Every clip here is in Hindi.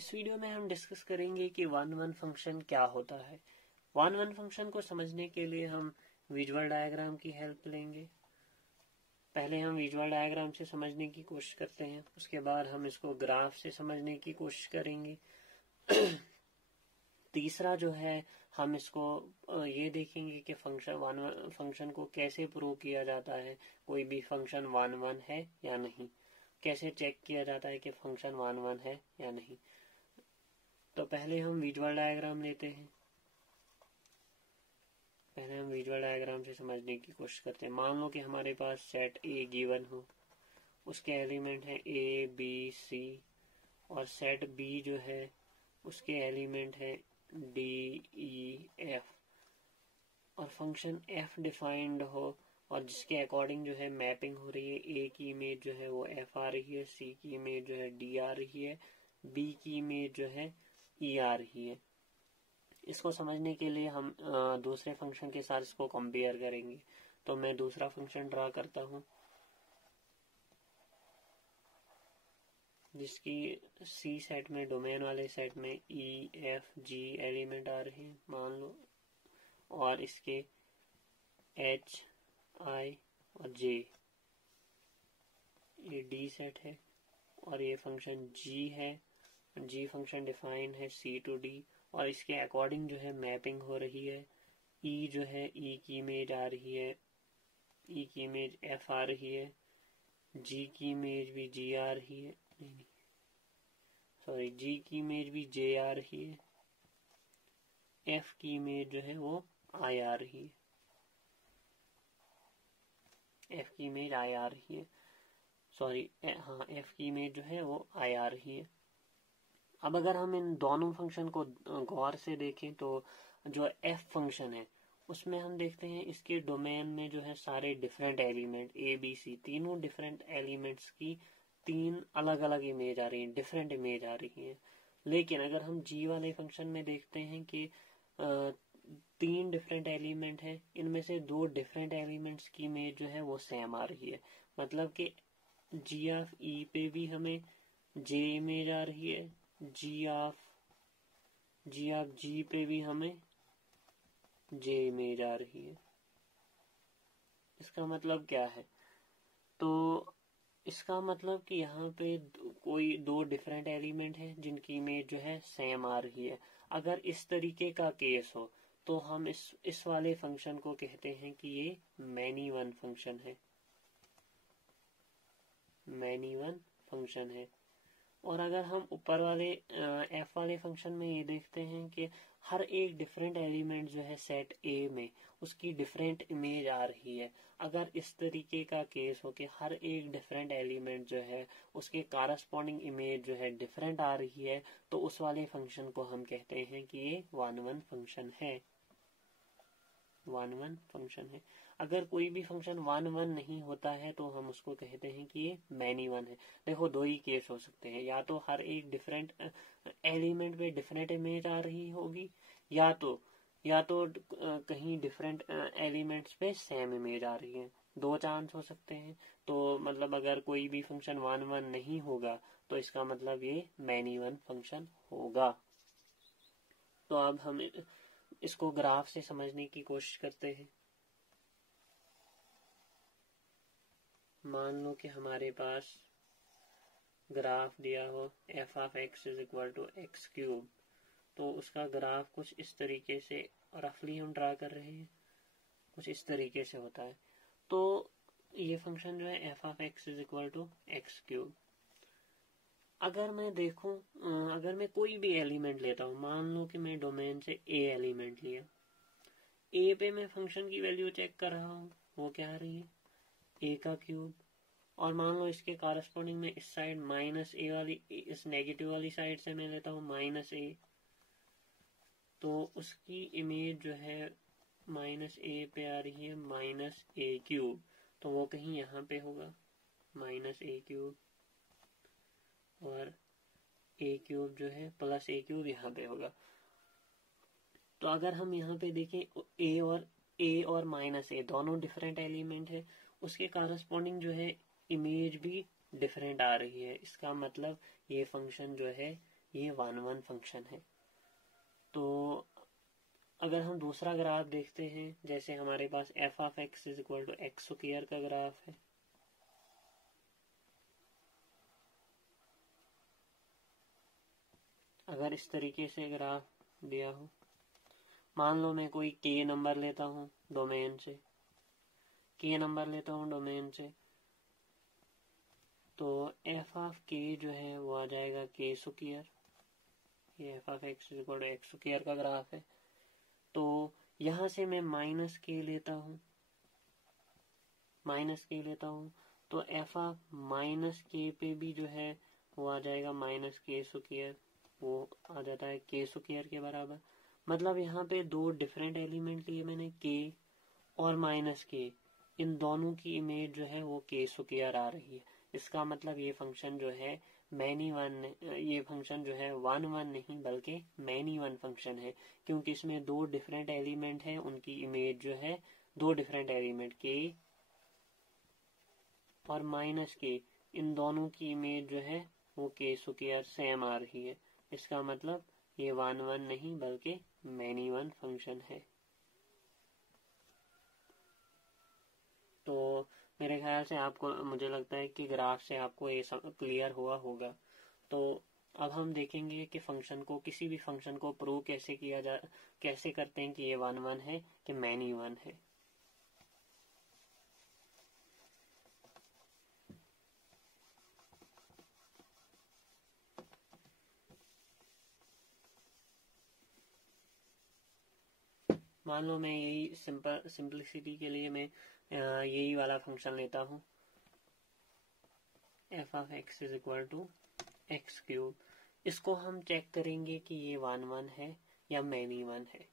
इस वीडियो में हम डिस्कस करेंगे कि वन वन फंक्शन क्या होता है। वन वन फंक्शन को समझने के लिए हम विजुअल डायग्राम की हेल्प लेंगे। पहले हम विजुअल डायग्राम से समझने की कोशिश करते हैं, उसके बाद हम इसको ग्राफ से समझने की कोशिश करेंगे। तीसरा जो है हम इसको ये देखेंगे कि फंक्शन को कैसे प्रूव किया जाता है, कोई भी फंक्शन वन वन है या नहीं, कैसे चेक किया जाता है कि फंक्शन वन वन है या नहीं। तो पहले हम विजुअल डायग्राम लेते हैं। पहले हम विजुअल डायग्राम से समझने की कोशिश करते हैं। मान लो कि हमारे पास सेट ए गिवन हो, उसके एलिमेंट है ए बी सी, और सेट बी जो है उसके एलिमेंट है डी ई एफ, और फंक्शन एफ डिफाइंड हो और जिसके अकॉर्डिंग जो है मैपिंग हो रही है। ए की इमेज जो है वो एफ आ रही है, सी की इमेज जो है डी आ रही है, बी की इमेज जो है ई आ रही है। इसको समझने के लिए हम दूसरे फंक्शन के साथ इसको कंपेयर करेंगे। तो मैं दूसरा फंक्शन ड्रा करता हूं जिसकी सी सेट में, डोमेन वाले सेट में ई एफ जी एलिमेंट आ रहे हैं मान लो, और इसके एच आई और जे, ये डी सेट है, और ये फंक्शन जी है। जी फंक्शन डिफाइन है सी टू डी, और इसके अकॉर्डिंग जो है मैपिंग हो रही है। ई जो है ई की इमेज आ रही है, ई की इमेज एफ आ रही है, जी की इमेज भी जी आ रही है, नहीं सॉरी, जी की इमेज भी जे आ रही है, एफ की इमेज जो है वो आई आ रही है, एफ की इमेज आई आ रही है, सॉरी हाँ, एफ की इमेज जो है वो आई आ रही है। अब अगर हम इन दोनों फंक्शन को गौर से देखें तो जो एफ फंक्शन है उसमें हम देखते हैं इसके डोमेन में जो है सारे different element A B C, तीनों डिफरेंट एलिमेंट्स की तीन अलग अलग इमेज आ रही है, डिफरेंट इमेज आ रही है। लेकिन अगर हम जी वाले फंक्शन में देखते हैं कि तीन डिफरेंट एलिमेंट है, इनमें से दो डिफरेंट एलिमेंट्स की इमेज जो है वो सेम आ रही है। मतलब कि जी ऑफ ई पे भी हमें जे इमेज आ रही है, जी ऑफ जी पे भी हमें जे इमेज आ रही है। इसका मतलब क्या है? तो इसका मतलब कि यहाँ पे कोई दो डिफरेंट एलिमेंट है जिनकी इमेज जो है सेम आ रही है। अगर इस तरीके का केस हो तो हम इस वाले फंक्शन को कहते हैं कि ये मैनी वन फंक्शन है, मैनी वन फंक्शन है। और अगर हम ऊपर वाले एफ वाले फंक्शन में ये देखते हैं कि हर एक डिफरेंट एलिमेंट जो है सेट ए में उसकी डिफरेंट इमेज आ रही है, अगर इस तरीके का केस हो कि हर एक डिफरेंट एलिमेंट जो है उसके कारस्पॉन्डिंग इमेज जो है डिफरेंट आ रही है, तो उस वाले फंक्शन को हम कहते हैं कि ये वन वन फंक्शन है, वन वन फंक्शन है। अगर कोई भी फंक्शन वन वन नहीं होता है तो हम उसको कहते हैं कि ये मैनी वन है। देखो दो ही केस हो सकते हैं, या तो हर एक डिफरेंट एलिमेंट पे डिफरेंट इमेज आ रही होगी, या तो कहीं डिफरेंट एलिमेंट्स पे सेम इमेज आ रही है। दो चांस हो सकते हैं। तो मतलब अगर कोई भी फंक्शन वन वन नहीं होगा तो इसका मतलब ये मैनी वन फंक्शन होगा। तो अब हम इसको ग्राफ से समझने की कोशिश करते हैं। मान लो कि हमारे पास ग्राफ दिया हो f of x is equal to x cube, तो उसका ग्राफ कुछ इस तरीके से रफली हम ड्रा कर रहे हैं, कुछ इस तरीके से होता है। तो ये फंक्शन जो है f of x is equal to x cube. अगर मैं देखूं, अगर मैं कोई भी एलिमेंट लेता हूं, मान लो कि मैं डोमेन से ए एलिमेंट लिया, ए पे मैं फंक्शन की वैल्यू चेक कर रहा हूं, वो क्या आ रही है ए का क्यूब, और मान लो इसके कारस्पॉन्डिंग में इस साइड माइनस ए वाली, इस नेगेटिव वाली साइड से मैं लेता हूं माइनस ए, तो उसकी इमेज जो है माइनस ए पे आ रही है माइनस ए क्यूब, तो वो कहीं यहाँ पे होगा माइनस ए क्यूब, और ए क्यूब जो है प्लस ए क्यूब यहाँ पे होगा। तो अगर हम यहाँ पे देखें ए और माइनस ए दोनों डिफरेंट एलिमेंट है, उसके कारस्पॉन्डिंग जो है इमेज भी डिफरेंट आ रही है। इसका मतलब ये फंक्शन जो है ये 1 1 फंक्शन है। तो अगर हम दूसरा ग्राफ देखते हैं, जैसे हमारे पास f of x is equal to x square का ग्राफ है, अगर इस तरीके से ग्राफ दिया हो, मान लो मैं कोई के नंबर लेता हूँ डोमेन से, तो एफ ऑफ के जो है वो आ जाएगा के स्क्वायर। ये f of x equal to x square का ग्राफ है। तो यहां से मैं माइनस के लेता हूँ, तो एफ ऑफ माइनस के पे भी जो है वो आ जाएगा माइनस के स्क्वायर, वो आ जाता है के स्क्वायर के बराबर। मतलब यहाँ पे दो डिफरेंट एलिमेंट लिए मैंने, के और माइनस के, इन दोनों की इमेज जो है वो के स्क्वायर आ रही है। इसका मतलब ये फंक्शन जो है ये फंक्शन जो है 1 1 नहीं बल्कि मैनी वन फंक्शन है, क्योंकि इसमें दो डिफरेंट एलिमेंट है, उनकी इमेज जो है दो डिफरेंट एलिमेंट के और माइनस के, इन दोनों की इमेज जो है वो के स्क्वायर सेम आ रही है। इसका मतलब ये 1 1 नहीं बल्कि मैनी वन फंक्शन है। तो मेरे ख्याल से मुझे लगता है कि ग्राफ से आपको ये सब क्लियर हुआ होगा। तो अब हम देखेंगे कि किसी भी फंक्शन को प्रूव कैसे करते हैं कि ये 1 1 है कि मैनी वन है। मान लो मैं यही सिंपलिसिटी के लिए मैं यही वाला फंक्शन लेता हूँ, f of x is equal to x cube. इसको हम चेक करेंगे कि ये 1 1 है या मैनी वन है।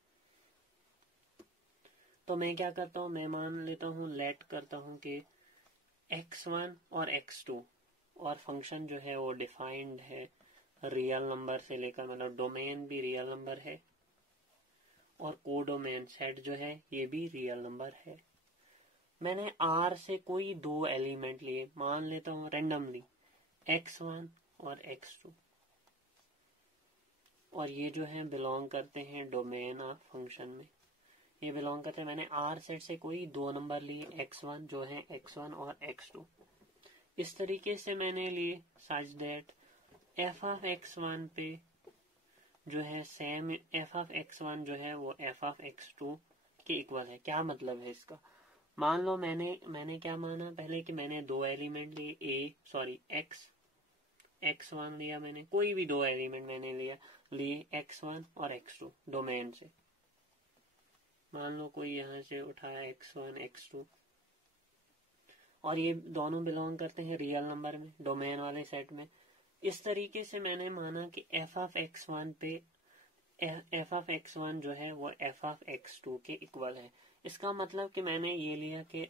तो मैं क्या करता हूँ, मैं मान लेता हूँ, लेट करता हूँ कि x1 और x2 और फंक्शन जो है वो डिफाइंड है रियल नंबर से लेकर, मतलब डोमेन भी रियल नंबर है और कोडोमेन सेट जो है ये भी रियल नंबर है। मैंने R से कोई दो एलिमेंट लिए, मान लेता हूँ रेंडमली x1 और x2, और ये जो है बिलोंग करते हैं डोमेन ऑफ फंक्शन में, ये बिलोंग करते हैं। मैंने R सेट से कोई दो नंबर लिए x1 जो है x1 और x2। इस तरीके से मैंने लिए such that f of x1 पे जो है सेम f ऑफ x1 जो है वो f ऑफ x2 के इक्वल है। क्या मतलब है इसका? मान लो मैंने क्या माना पहले कि मैंने दो एलिमेंट लिए x1 लिया, मैंने कोई भी दो एलिमेंट मैंने लिए x1 और x2 डोमेन से। मान लो कोई यहाँ से उठाया x1 x2 और ये दोनों बिलोंग करते हैं रियल नंबर में, डोमेन वाले सेट में। इस तरीके से मैंने माना कि f ऑफ x1 जो है वो f ऑफ x2 के इक्वल है। इसका मतलब कि मैंने ये लिया कि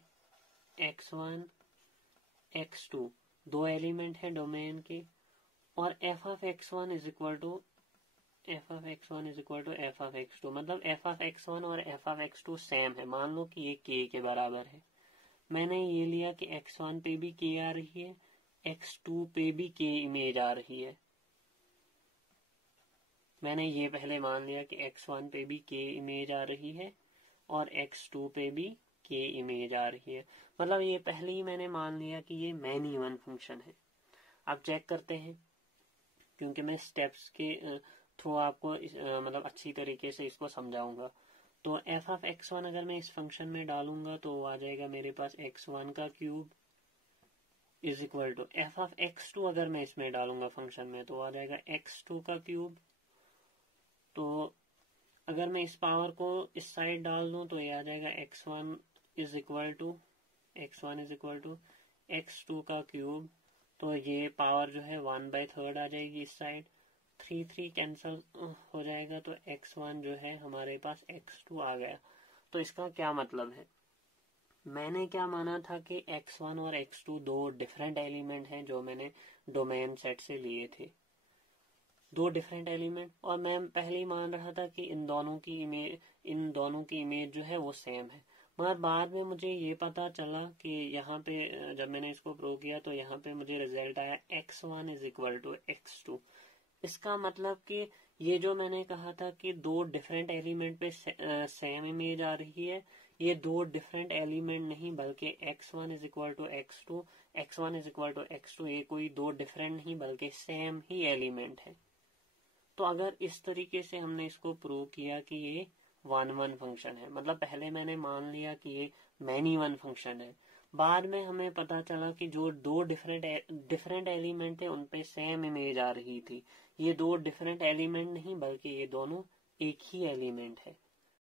x1 x2 दो एलिमेंट है डोमेन के, और f of x1 is equal to f of x2, मतलब f ऑफ x1 और f ऑफ x2 सेम है। मान लो कि ये k के बराबर है। मैंने ये लिया कि x1 पे भी k आ रही है, x2 पे भी k इमेज आ रही है। मैंने ये पहले मान लिया कि x1 पे भी k इमेज आ रही है और x2 पे भी k इमेज आ रही है। मतलब ये पहले ही मैंने मान लिया कि ये मैनी वन फंक्शन है। अब चेक करते हैं, क्योंकि मैं स्टेप्स के थ्रू आपको मतलब अच्छी तरीके से इसको समझाऊंगा। तो f ऑफ x1 अगर मैं इस फंक्शन में डालूंगा तो आ जाएगा मेरे पास x1 का cube is equal to f of x2 अगर मैं इसमें डालूंगा फंक्शन में तो आ जाएगा x2 का क्यूब। तो अगर मैं इस पावर को इस साइड डाल दूं तो ये आ जाएगा x1 is equal to x2 का क्यूब। तो ये पावर जो है 1/3 आ जाएगी इस साइड, 3 कैंसिल हो जाएगा, तो x1 जो है हमारे पास x2 आ गया। तो इसका क्या मतलब है, मैंने क्या माना था कि x1 और x2 दो डिफरेंट एलिमेंट हैं जो मैंने डोमेन सेट से लिए थे, दो डिफरेंट एलिमेंट, और मैं पहले ही मान रहा था कि इन दोनों की इमेज जो है वो सेम है। मगर बाद में मुझे ये पता चला कि यहाँ पे जब मैंने इसको प्रूव किया तो यहाँ पे मुझे रिजल्ट आया x1 is equal to x2। इसका मतलब कि ये जो मैंने कहा था कि दो डिफरेंट एलिमेंट पे सेम इमेज आ रही है, ये दो डिफरेंट एलिमेंट नहीं बल्कि x1 is equal to x2, x1 is equal to x2, ये कोई दो डिफरेंट नहीं बल्कि सेम ही एलिमेंट है। तो अगर इस तरीके से हमने इसको प्रूव किया कि ये 1-1 फंक्शन है, मतलब पहले मैंने मान लिया कि ये मैनी वन फंक्शन है, बाद में हमें पता चला कि जो दो डिफरेंट एलिमेंट थे उन पे सेम इमेज आ रही थी, ये दो डिफरेंट एलिमेंट नहीं बल्कि ये दोनों एक ही एलिमेंट है।